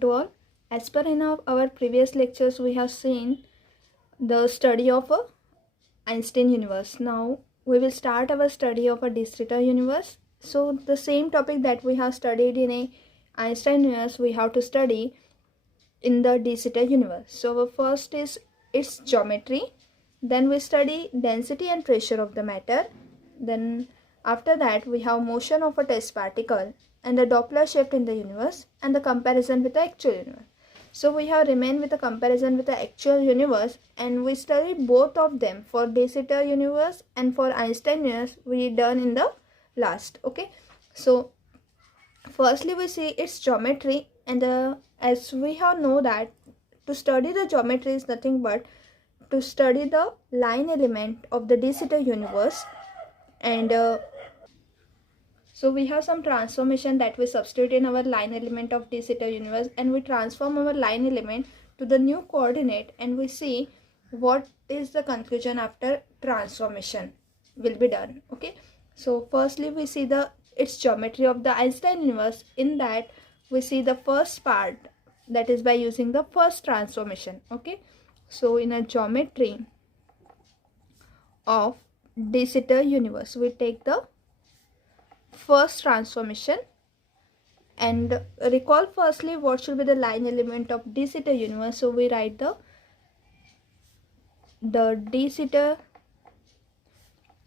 To all, as per in our previous lectures, we have seen the study of a Einstein universe. Now we will start our study of a de Sitter universe. So the same topic that we have studied in a Einstein universe, we have to study in the de Sitter universe. So our first is its geometry. Then we study density and pressure of the matter. Then after that we have motion of a test particle and the Doppler shift in the universe and the comparison with the actual universe. So we have remained with a comparison with the actual universe, and we study both of them for de Sitter universe and for Einstein universe we done in the last. Okay, so firstly we see its geometry, and as we have know that to study the geometry is nothing but to study the line element of the de Sitter universe. And so we have some transformation that we substitute in our line element of de Sitter universe, and we transform our line element to the new coordinate, and we see what is the conclusion after transformation will be done. Okay, so firstly we see the its geometry of the Einstein universe. In that we see the first part, that is by using the first transformation. Okay, so in a geometry of de Sitter universe we take the first transformation, and recall firstly what should be the line element of de Sitter universe. So we write the de Sitter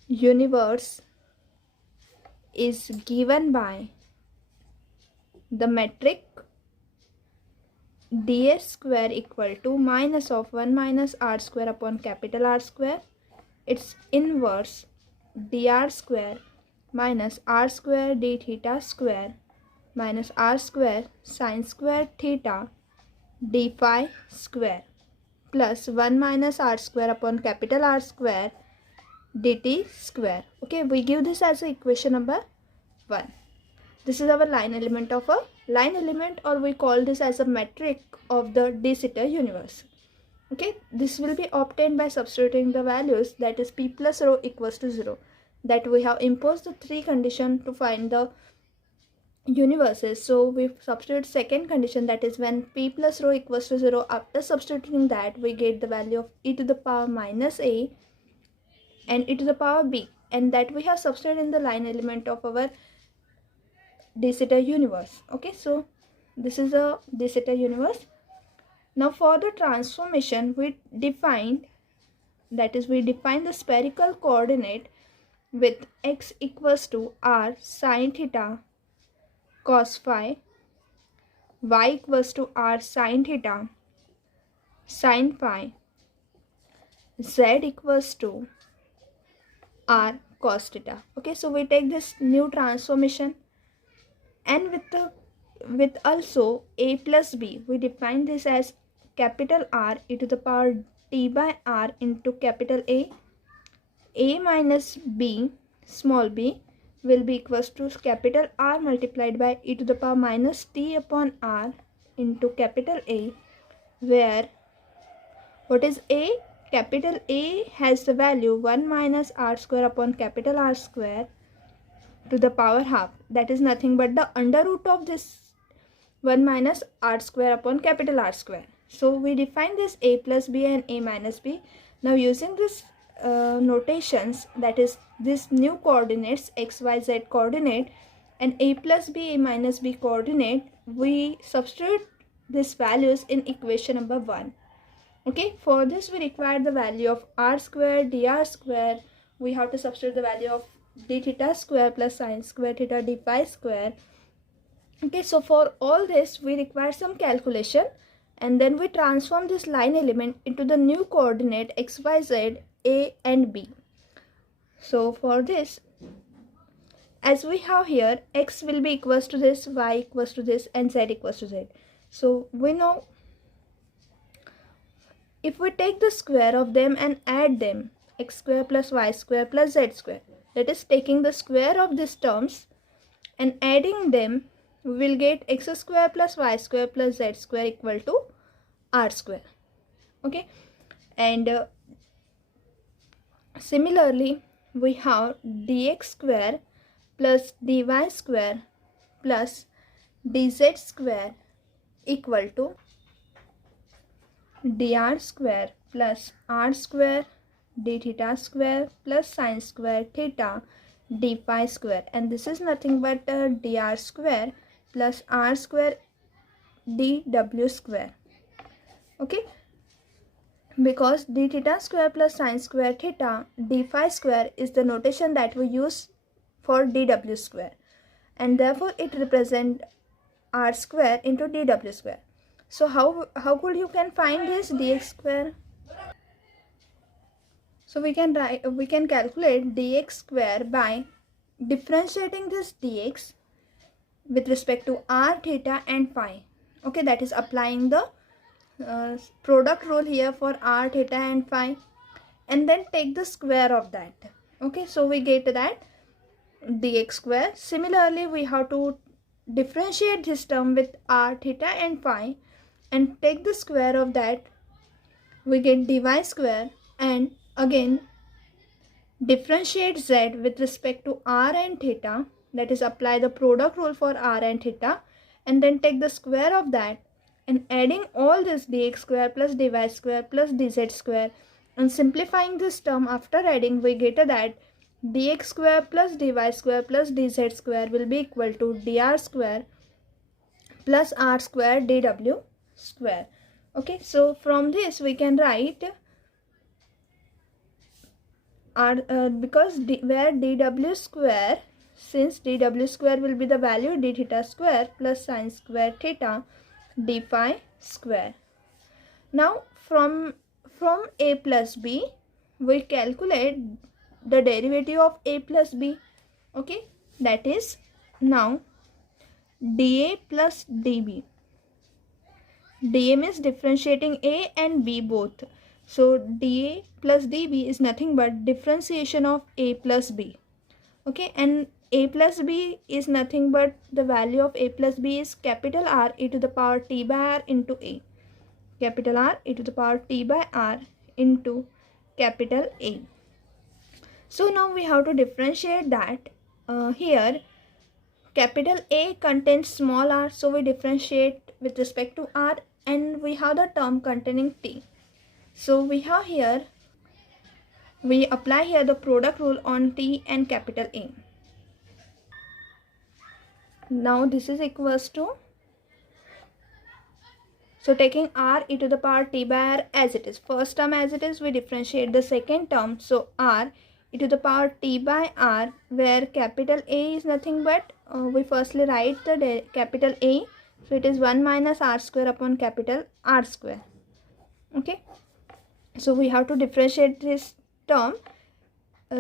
universe is given by the metric ds square equal to minus of 1 minus r square upon capital R square, its inverse dr square minus r square d theta square minus r square sine square theta d phi square plus 1 minus r square upon capital R square dt square. Okay, we give this as a equation number 1. This is our line element of a line element, or we call this as a metric of the de Sitter universe. Okay, this will be obtained by substituting the values, that is p plus rho equals to 0. That we have imposed the 3 conditions to find the universes. So we substitute second condition, that is when p plus rho equals to 0. After substituting that, we get the value of e to the power minus a and e to the power b, and that we have substituted in the line element of our de Sitter universe. Okay, so this is a de Sitter universe. Now for the transformation we defined, that is we define the spherical coordinate with x equals to r sine theta cos phi, y equals to r sine theta sine phi, z equals to r cos theta. Okay, so we take this new transformation, and with also a plus b, we define this as capital R e to the power t by r into capital A minus b small b will be equals to capital R multiplied by e to the power minus t upon r into capital A, where what is A? Capital A has the value 1 minus r square upon capital R square to the power half. That is nothing but the under root of this 1 minus r square upon capital R square. So we define this a plus b and a minus b. Now using this notations, that is this new coordinates x, y, z coordinate and a plus b, a minus b coordinate, we substitute these values in equation number 1. Okay, for this we require the value of r square dr square. We have to substitute the value of d theta square plus sine square theta d phi square. Okay, so for all this we require some calculation, and then we transform this line element into the new coordinate x, y, z, a and b. So for this, as we have here, x will be equals to this, y equals to this and z equals to z. So we know if we take the square of them and add them, x square plus y square plus z square, that is taking the square of these terms and adding them, we will get x square plus y square plus z square equal to r square. Okay, and similarly we have dx square plus dy square plus dz square equal to dr square plus r square d theta square plus sine square theta d phi square, and this is nothing but dr square plus r square dw square. Okay, because d theta square plus sine square theta d phi square is the notation that we use for dw square, and therefore it represents r square into dw square. So how could you can find this dx square? So we can calculate dx square by differentiating this dx with respect to r, theta and phi. Okay, that is applying the product rule here for r, theta and phi, and then take the square of that. Okay, so we get that dx square. Similarly, we have to differentiate this term with r, theta and phi and take the square of that. We get dy square, and again differentiate z with respect to r and theta, that is apply the product rule for r and theta, and then take the square of that, and adding all this dx square plus dy square plus dz square and simplifying this term after adding, we get that dx square plus dy square plus dz square will be equal to dr square plus r square dw square. Okay, so from this we can write r because where dw square, since dw square will be the value d theta square plus sine square theta d phi square. Now from a plus b we calculate the derivative of a plus b. Okay, that is now dA plus dB. dA means differentiating a and b both. So dA plus dB is nothing but differentiation of a plus b. Okay, and a plus b is nothing but the value of a plus b is capital R e to the power t by r into a. Capital R e to the power t by r into capital A. So now we have to differentiate that. Here capital A contains small r, so we differentiate with respect to r, and we have the term containing t. So we have here, we apply here the product rule on t and capital A. Now this is equals to, so taking r e to the power t by r as it is, first term as it is, we differentiate the second term, so r e to the power t by r, where capital A is nothing but we firstly write the capital A, so it is 1 minus r square upon capital R square. Okay, so we have to differentiate this term.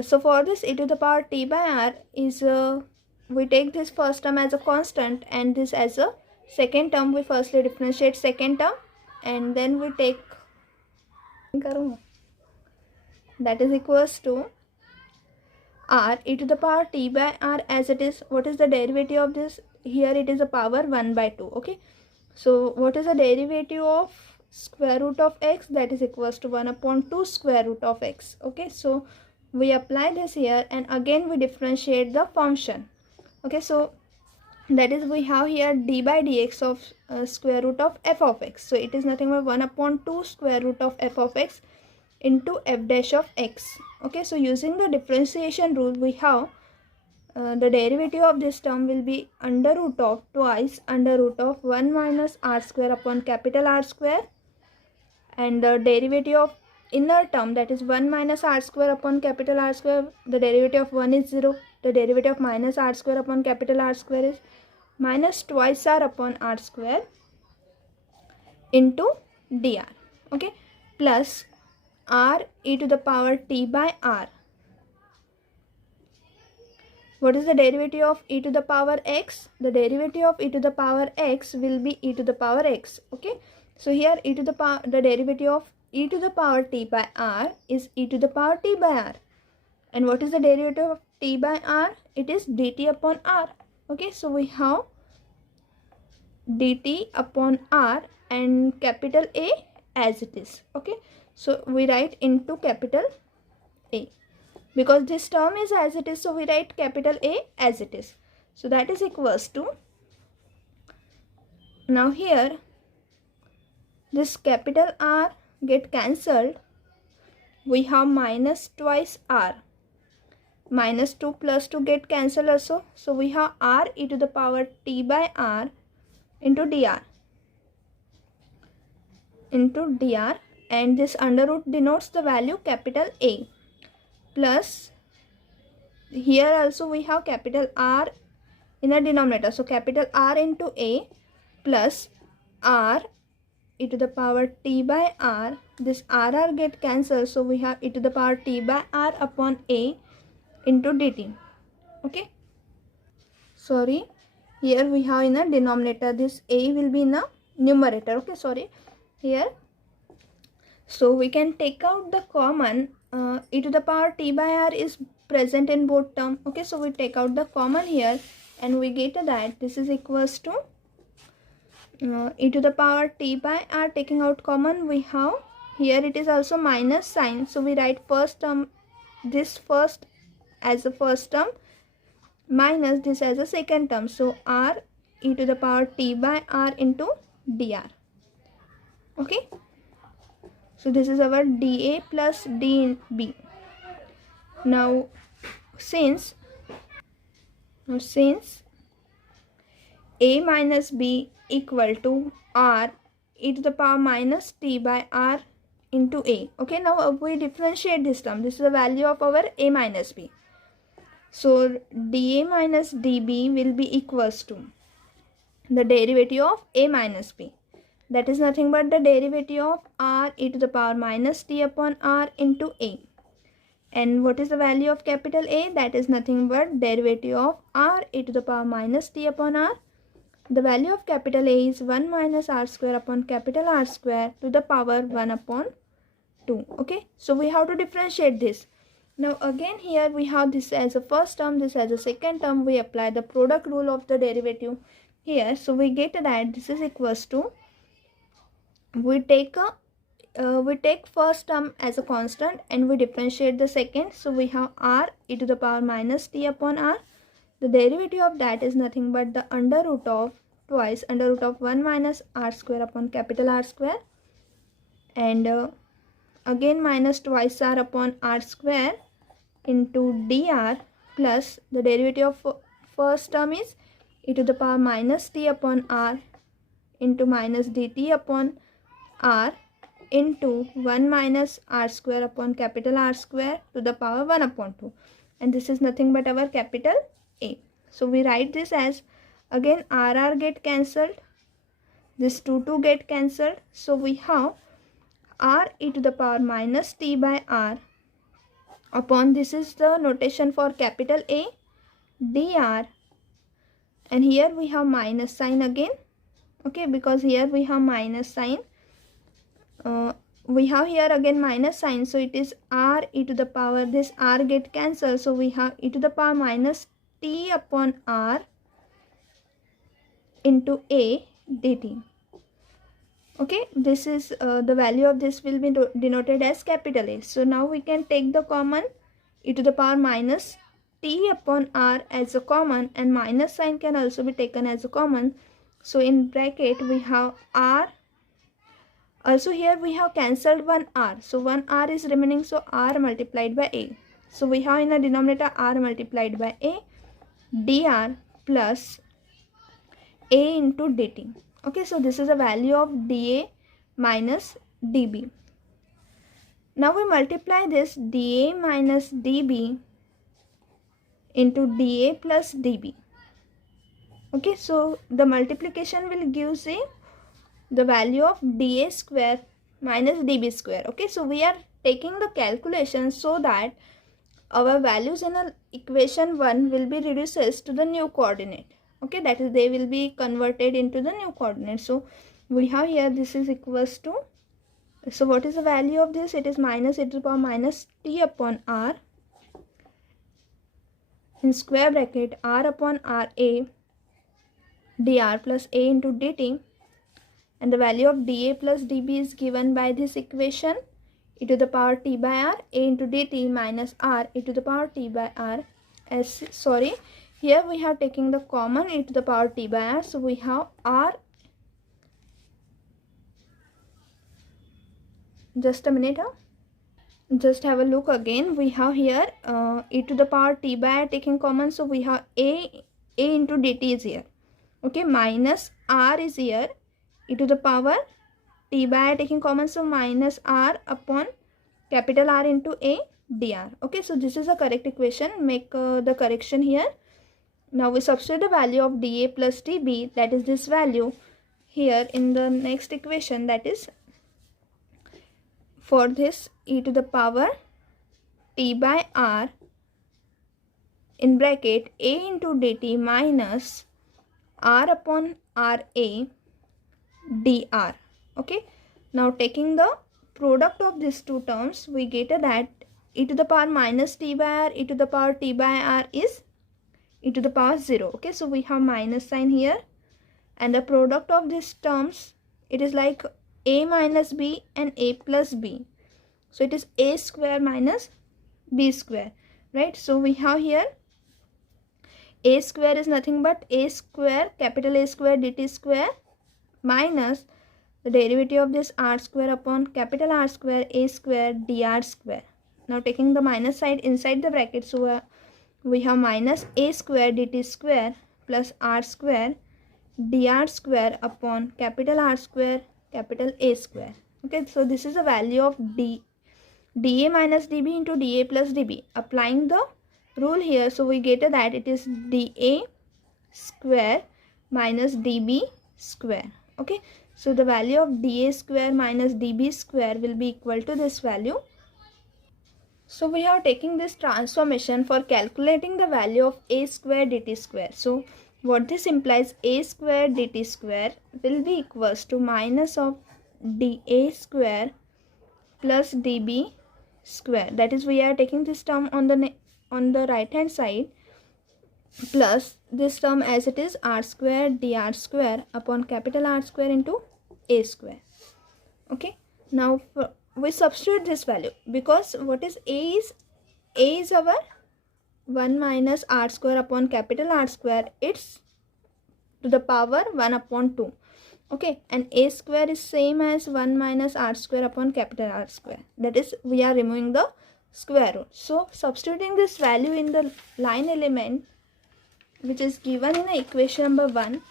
So for this e to the power t by r is we take this first term as a constant and this as a second term. We firstly differentiate second term and then we take, that is equals to r e to the power t by r as it is. What is the derivative of this? Here it is a power 1 by 2. Okay, so what is the derivative of square root of x? That is equals to 1 upon 2 square root of x. Okay, so we apply this here and again we differentiate the function. Okay, so that is we have here d by dx of square root of f of x. So it is nothing but 1 upon 2 square root of f of x into f dash of x. Okay, so using the differentiation rule we have the derivative of this term will be under root of twice under root of 1 minus r square upon capital R square, and the derivative of inner term, that is 1 minus r square upon capital R square, the derivative of 1 is 0, the derivative of minus r square upon capital R square is minus twice r upon r square into dr. Okay, plus r e to the power t by r. What is the derivative of e to the power x? The derivative of e to the power x will be e to the power x. Okay, so here e to the power, the derivative of e to the power t by r is e to the power t by r. And what is the derivative of t by r? It is dt upon r. Okay, so we have dt upon r and capital A as it is. Okay, so we write into capital A. Because this term is as it is, so we write capital A as it is. So that is equals to, now here this capital R get cancelled. We have minus twice R. Minus 2 plus 2 get cancelled also. So we have R e to the power t by R into dr. And this under root denotes the value capital A. Plus here also we have capital R in a denominator. So capital R into A plus R e to the power t by R. This RR get cancelled. So we have e to the power t by R upon A into dt. Okay. Sorry. Here we have in a denominator. This A will be in a numerator. Okay. Sorry. Here. So we can take out the common. E to the power t by R is present in both terms. Okay. So we take out the common here. And we get that this is equals to e to the power t by R. Taking out common, we have here it is also minus sign. So we write first term, this first as the first term minus this as a second term. So R e to the power t by R into dr. Okay. So this is our dA plus dB. Now since A minus B equal to R e to the power minus t by R into A. Okay, now we differentiate this term. This is the value of our A minus B. So dA minus dB will be equals to the derivative of A minus B. That is nothing but the derivative of R e to the power minus t upon R into A. And what is the value of capital A? That is nothing but derivative of R e to the power minus t upon R. The value of capital A is 1 minus R square upon capital R square to the power 1 upon 2. Okay. So we have to differentiate this. Now again here we have this as a first term, this as a second term. We apply the product rule of the derivative here. So we get that this is equals to, we take first term as a constant and we differentiate the second. So we have R e to the power minus t upon R. The derivative of that is nothing but the under root of 1 minus R square upon capital R square. And again minus twice R upon R square into dr plus the derivative of first term is e to the power minus t upon R into minus dt upon R into 1 minus R square upon capital R square to the power 1 upon 2. And this is nothing but our capital A. So we write this as, again RR get cancelled. This 2 get cancelled. So we have R e to the power minus t by R upon, this is the notation for capital A, dr. And here we have minus sign again. Okay, because here we have minus sign. We have here again minus sign, so it is R e to the power, this R get cancelled, so we have e to the power minus t upon R into A dt. Okay, this is the value of this will be denoted as capital A. So now we can take the common, e to the power minus t upon R as a common, and minus sign can also be taken as a common. So in bracket we have R. Also here we have cancelled one R. So one R is remaining, so R multiplied by A. So we have in the denominator R multiplied by A dr plus A into dt. Okay, so this is the value of dA minus dB. Now we multiply this dA minus dB into dA plus dB. Okay, so the multiplication will give the value of dA square minus dB square. Okay, so we are taking the calculation so that our values in equation 1 will be reduced to the new coordinate. Okay, that is they will be converted into the new coordinate. So we have here this is equals to, so what is the value of this? It is minus e to the power minus t upon R in square bracket R upon RA dr plus A into dt. And the value of dA plus dB is given by this equation, e to the power t by R, A into dt minus R e to the power t by R. Here we have taken the common e to the power t by R. So we have R just a minute. Just have a look again. We have here e to the power t by r taking common, so we have a into dt is here. Okay, minus r is here, e to the power t by r taking common, so minus r upon capital R into a dr. Okay, so this is the correct equation. Make the correction here. Now we substitute the value of dA plus dB, that is this value, here in the next equation, that is for this e to the power t by r in bracket a into dt minus r upon ra dr. Okay, now taking the product of these two terms, we get that e to the power minus t by r, e to the power t by r is e to the power 0. Okay, so we have minus sign here, and the product of these terms, it is like a minus b and a plus b, so it is a square minus b square, right? So we have here a square is nothing but a square, capital A square dt square, minus the derivative of this r square upon capital R square a square dr square. Now taking the minus side inside the bracket, so we have minus a square dt square plus r square dr square upon capital R square capital A square. Okay, so this is the value of dA minus dB into dA plus dB. Applying the rule here, so we get that it is dA square minus dB square. Okay, so the value of dA square minus dB square will be equal to this value. So we are taking this transformation for calculating the value of a square dt square. So what this implies, a square dt square will be equals to minus of dA square plus dB square. That is, we are taking this term on the right hand side plus this term as it is, r square dr square upon capital R square into a square. Okay, now we substitute this value, because what is a is our 1 minus r square upon capital R square, it's to the power 1 upon 2. Okay, and a square is same as 1 minus r square upon capital R square, that is, we are removing the square root. So substituting this value in the line element which is given in the equation number 1,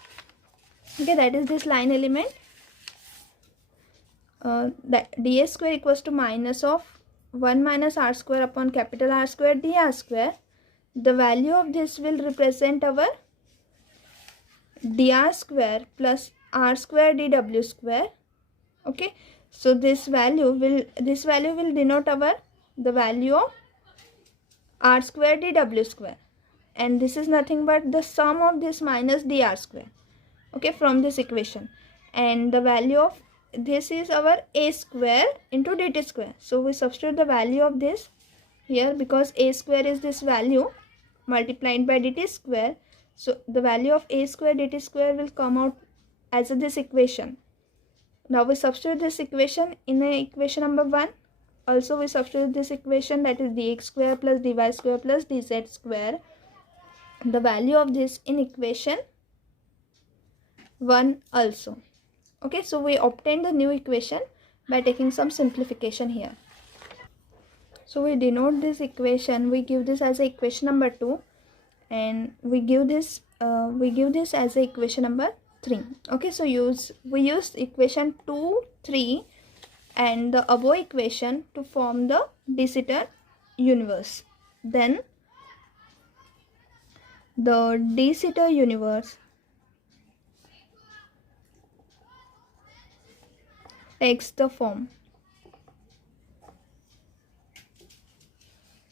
okay, that is this line element, that dA square equals to minus of 1 minus r square upon capital R square dr square. The value of this will represent our dr square plus r square dw square. Okay, so this value will denote our the value of r square dw square, and this is nothing but the sum of this minus dr square, okay, from this equation, and the value of this is our a square into dt square. So we substitute the value of this here, because a square is this value multiplied by dt square, so the value of a square dt square will come out as this equation. Now we substitute this equation in the equation number 1. Also we substitute this equation, that is dx square plus dy square plus dz square, the value of this in equation 1 also. Okay, so we obtained the new equation by taking some simplification here. So we denote this equation, we give this as a equation number 2, and we give this as a equation number 3. Okay, so we use equation 2, 3 and the above equation to form the de Sitter universe. Then the de Sitter universe takes the form.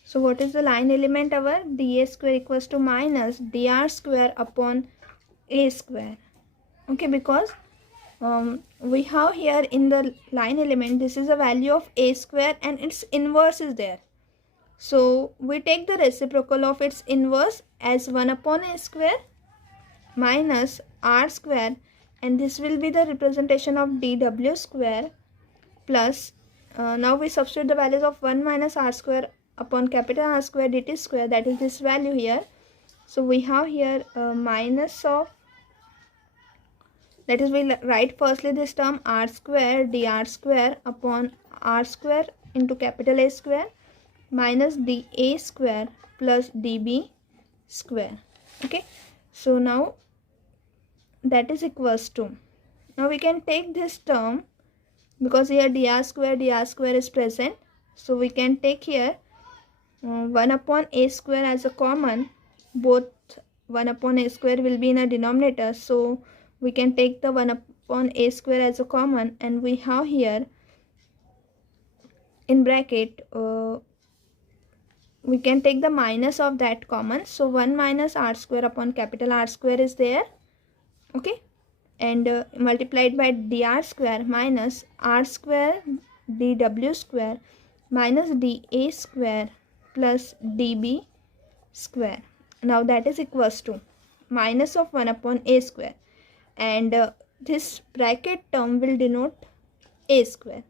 So what is the line element? Our dA square equals to minus dr square upon a square. Okay, because we have here in the line element, this is a value of a square and its inverse is there. So we take the reciprocal of its inverse as 1 upon a square minus r square, and this will be the representation of dw square plus, now we substitute the values of 1 minus r square upon capital R square dt square, that is this value here. So we have here minus of, that is, we'll write firstly this term r square dr square upon r square into capital A square minus dA square plus dB square. Okay, so now that is equals to, now we can take this term because here dr square is present, so we can take here 1 upon a square as a common. Both 1 upon a square will be in a denominator, so we can take the 1 upon a square as a common, and we have here in bracket we can take the minus of that common, so 1 minus r square upon capital R square is there. Okay, and multiplied by dr square minus r square dw square minus dA square plus dB square. Now that is equals to minus of 1 upon a square, and this bracket term will denote a square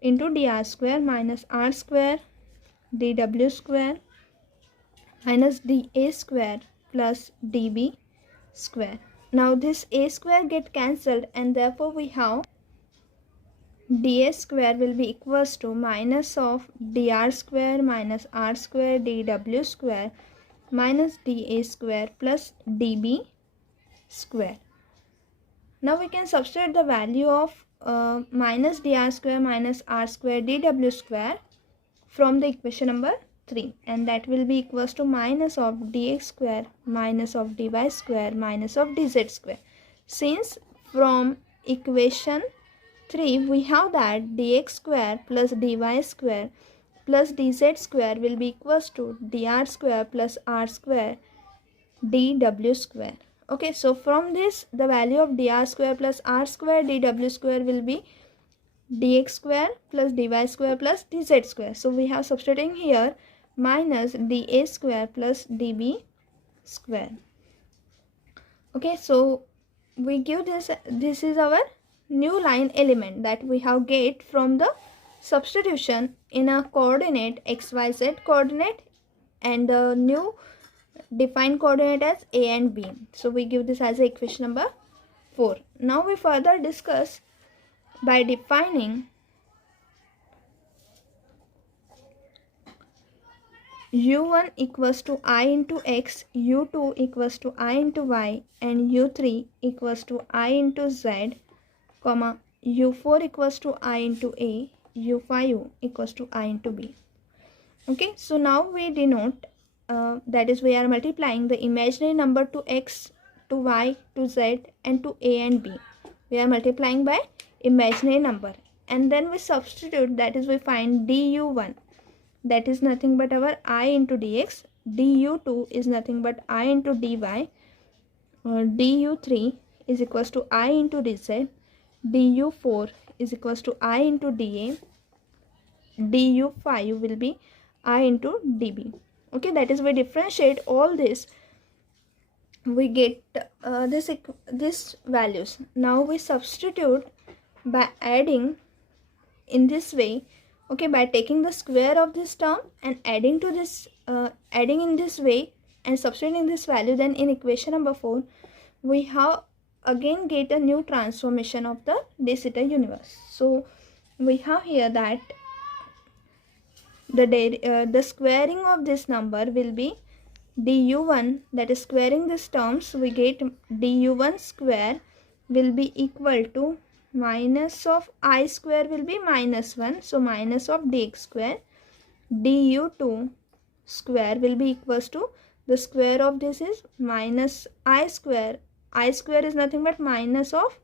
into dr square minus r square dw square minus dA square plus dB square. Now this a square get cancelled, and therefore we have dA square will be equals to minus of dr square minus r square dw square minus dA square plus dB square. Now we can substitute the value of minus dr square minus r square dw square from the equation number 3, and that will be equals to minus of dx square minus of dy square minus of dz square. Since from equation 3 we have that dx square plus dy square plus dz square will be equals to dr square plus r square dw square. Okay, so from this the value of dr square plus r square dw square will be dx square plus dy square plus dz square. So we have substituting here minus dA square plus dB square. Okay, so we give this is our new line element that we have get from the substitution in a coordinate xyz coordinate and the new defined coordinate as a and b. So we give this as equation number 4. Now we further discuss by defining u1 equals to I into x, u2 equals to I into y, and u3 equals to I into z, comma u4 equals to I into a, u5 equals to I into b. Okay, so now we denote that is we are multiplying the imaginary number to x, to y, to z, and to a and b. We are multiplying by imaginary number, and then we substitute, that is we find du1, that is nothing but our I into dx, du2 is nothing but I into dy, du3 is equals to I into dz, du4 is equals to I into dA, du5 will be I into dB. Okay, that is we differentiate all this, we get this values. Now we substitute by adding in this way. Okay, by taking the square of this term and adding to this adding in this way and substituting this value, then in equation number 4 we have again get a new transformation of the de Sitter universe. So we have here that the squaring of this number will be du1, that is squaring these terms, we get du1 square will be equal to minus of I square will be minus 1, so minus of dx square, du2 square will be equals to the square of this is minus I square is nothing but minus of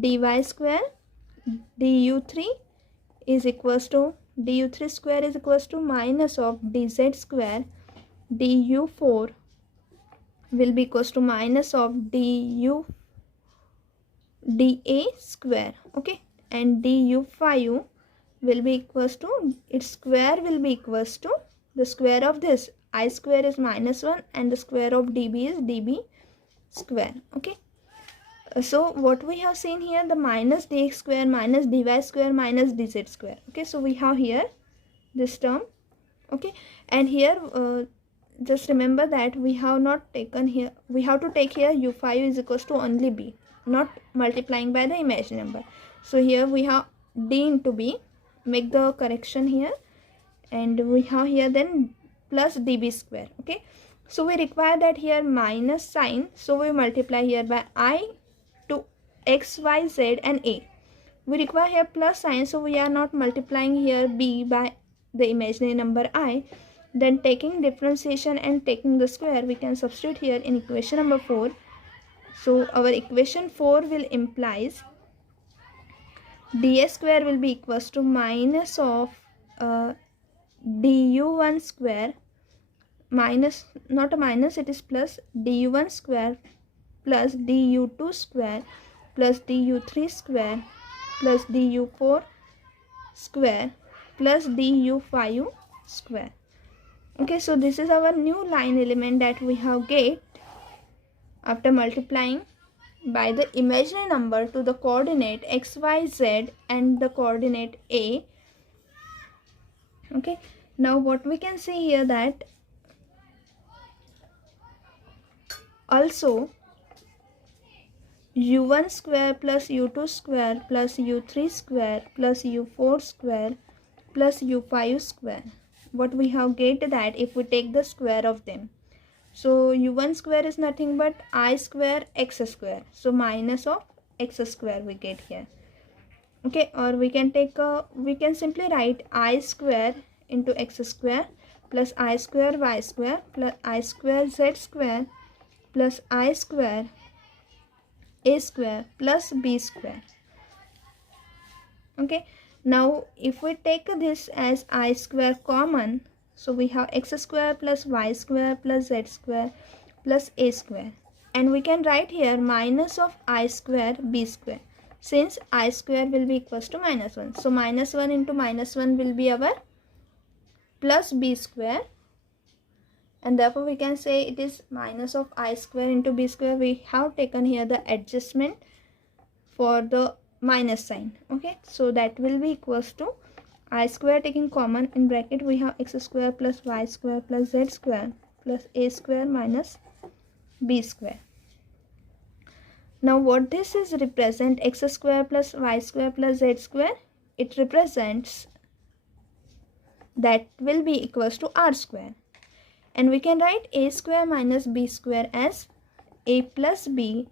dy square, du3 is equals to du3 square is equals to minus of dz square, du4 will be equals to minus of dA square. Okay, and du5 will be equals to, its square will be equals to the square of this I square is minus 1 and the square of dB is dB square. Okay, so what we have seen here, the minus dx square minus dy square minus dz square. Okay, so we have here this term. Okay, and here just remember that we have not taken here, we have to take here u5 is equals to only b, not multiplying by the imaginary number. So here we have d into b make the correction here, and we have here then plus db square. Okay, so we require that here minus sign, so we multiply here by I to x, y, z and a. We require here plus sign, so we are not multiplying here b by the imaginary number I. Then taking differentiation and taking the square, we can substitute here in equation number 4. So our equation 4 will implies ds square will be equals to minus of du1 square, minus, not a minus, it is plus du1 square plus du2 square plus du3 square plus du4 square plus du5 square. Okay, so this is our new line element that we have get after multiplying by the imaginary number to the coordinate x, y, z and the coordinate a. Okay, now what we can see here that also u1 square plus u2 square plus u3 square plus u4 square plus u5 square, what we have get that if we take the square of them, so u1 square is nothing but I square x square, so minus of x square we get here. Okay, or we can take we can simply write I square into x square plus I square y square plus I square z square plus I square a square plus b square. Okay, now if we take this as I square common, so we have x square plus y square plus z square plus a square, and we can write here minus of I square b square, since I square will be equals to minus 1. So minus 1 into minus 1 will be our plus b square, and therefore we can say it is minus of I square into b square. We have taken here the adjustment for the minus sign. Okay, so that will be equals to I square, taking common in bracket we have x square plus y square plus z square plus a square minus b square. Now what this is represent, x square plus y square plus z square, it represents that will be equals to r square, and we can write a square minus b square as a plus b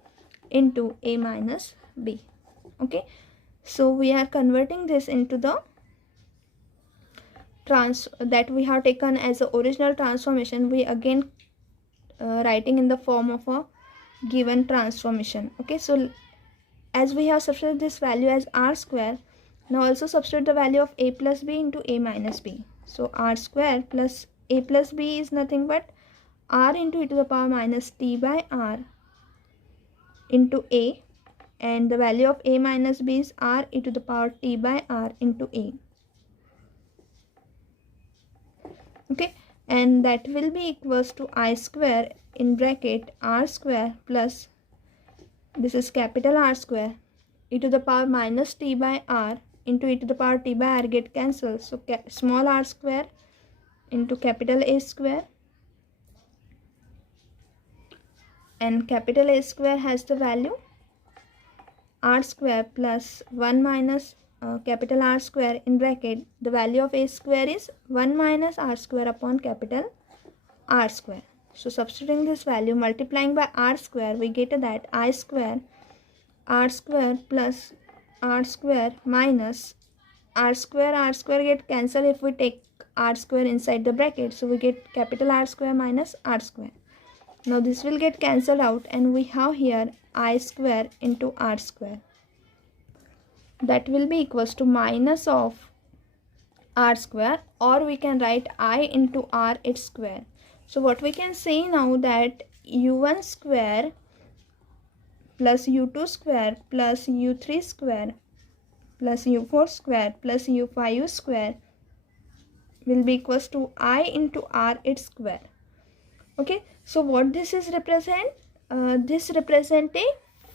into a minus b. Okay, so we are converting this into the that we have taken as the original transformation. We again writing in the form of a given transformation. Okay, so as we have substituted this value as r square, now also substitute the value of a plus b into a minus b. So r square plus a plus b is nothing but r into e to the power minus t by r into a, and the value of a minus b is r e to the power t by r into a. Okay, and that will be equals to I square in bracket r square plus, this is capital R square, e to the power minus t by r into e to the power t by r get cancelled, so small r square into capital A square, and capital A square has the value r square plus 1 minus capital R square in bracket, the value of a square is 1 minus r square upon capital R square. So substituting this value, multiplying by r square, we get that I square r square plus r square minus r square get cancelled if we take r square inside the bracket, so we get capital R square minus r square. Now this will get cancelled out, and we have here I square into r square, that will be equals to minus of r square, or we can write I into r its square. So what we can say now that u1 square plus u2 square plus u3 square plus u4 square plus u5 square will be equals to I into r its square. Okay, so what this is represent? This represent a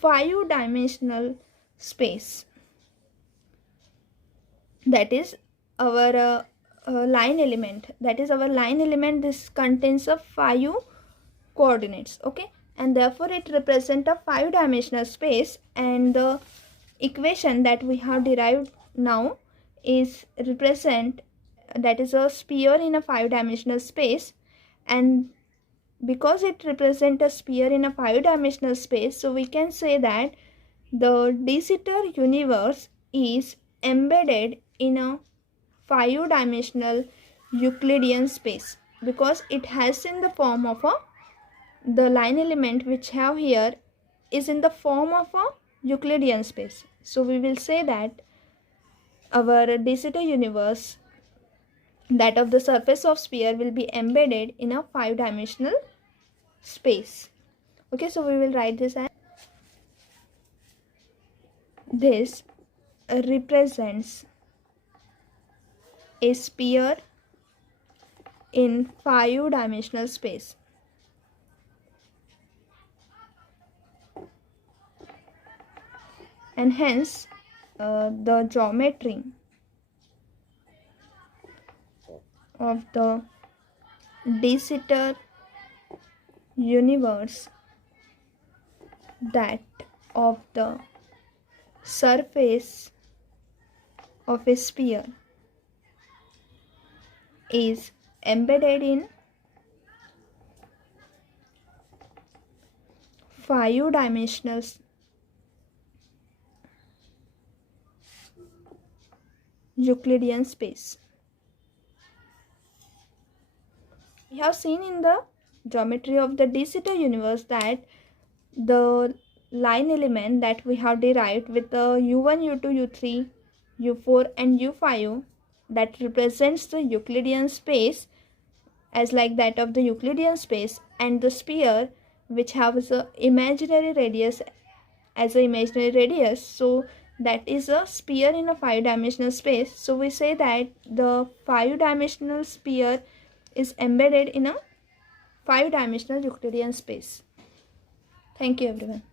5-dimensional space. That is our line element. That is our line element. This contains of 5 coordinates. Okay, and therefore it represents a 5-dimensional space, and the equation that we have derived now is represent, that is a sphere in a 5-dimensional space, and because it represents a sphere in a 5-dimensional space, so we can say that the de Sitter universe is embedded in a 5-dimensional Euclidean space, because it has in the form of the line element which have here is in the form of a Euclidean space. So we will say that our de Sitter universe, that of the surface of sphere, will be embedded in a 5-dimensional space. Okay, so we will write this as this represents a sphere in 5-dimensional space. And hence the geometry of the de Sitter universe, that of the surface of a sphere, is embedded in 5-dimensional Euclidean space. We have seen in the geometry of the de Sitter universe that the line element that we have derived with the u1, u2, u3, u4 and u5, that represents the Euclidean space as like that of the Euclidean space, and the sphere which has a imaginary radius as an imaginary radius, so that is a sphere in a 5-dimensional space. So we say that the 5-dimensional sphere is embedded in a 5-dimensional Euclidean space. Thank you everyone.